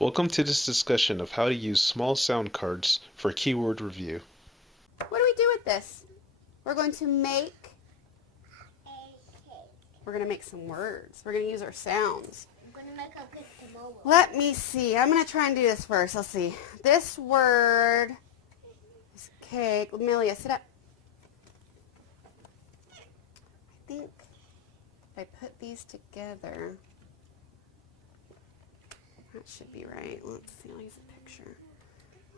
Welcome to this discussion of how to use small sound cards for keyword review. What do we do with this? We're going to make some words. We're going to use our sounds. I'm going to make a cake tomorrow. Let me see. I'm going to try and do this first. Let's see. This word is cake. Amelia, sit up. I think if I put these together, that should be right. Let's see. I'll use a picture.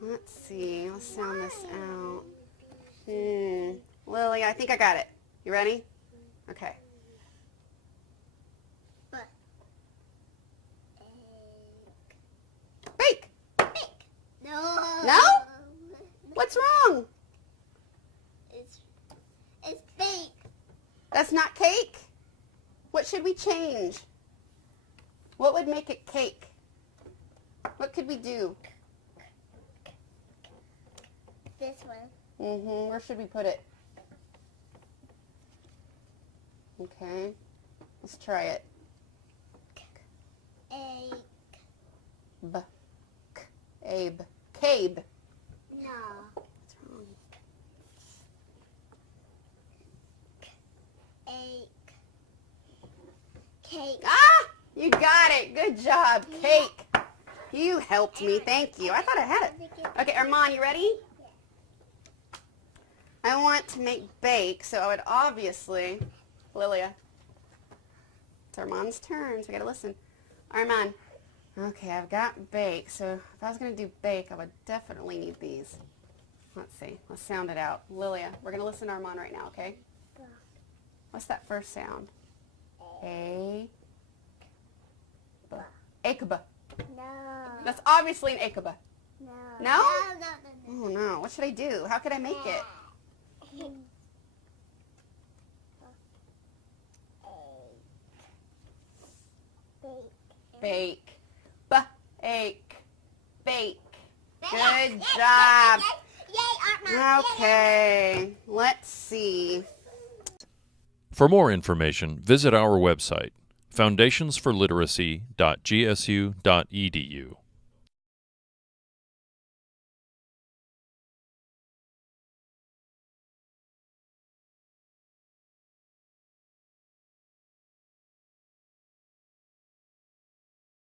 Let's see. Let's sound this out. Lily, I think I got it. You ready? Okay. Bake. No. No? What's wrong? It's fake. That's not cake? What should we change? What would make it cake? What could we do? This one. Where should we put it? Okay. Let's try it. Egg. Abe. Cabe. No. What's wrong? Egg. Cake. Ah! You got it. Good job. Cake. You helped me. Thank you. I thought I had it. Okay, Armand, you ready? I want to make bake, so I would obviously... Lilia. It's Armand's turn, so we got to listen. Armand. Okay, I've got bake, so if I was going to do bake, I would definitely need these. Let's see. Let's sound it out. Lilia, we're going to listen to Armand right now, okay? What's that first sound? A. B. Akaba. No. That's obviously an akaba. No. No? No. Oh no, what should I do? How could I make it? Bake. Bake. Bake. Good job. Okay, let's see. For more information, visit our website, foundationsforliteracy.gsu.edu.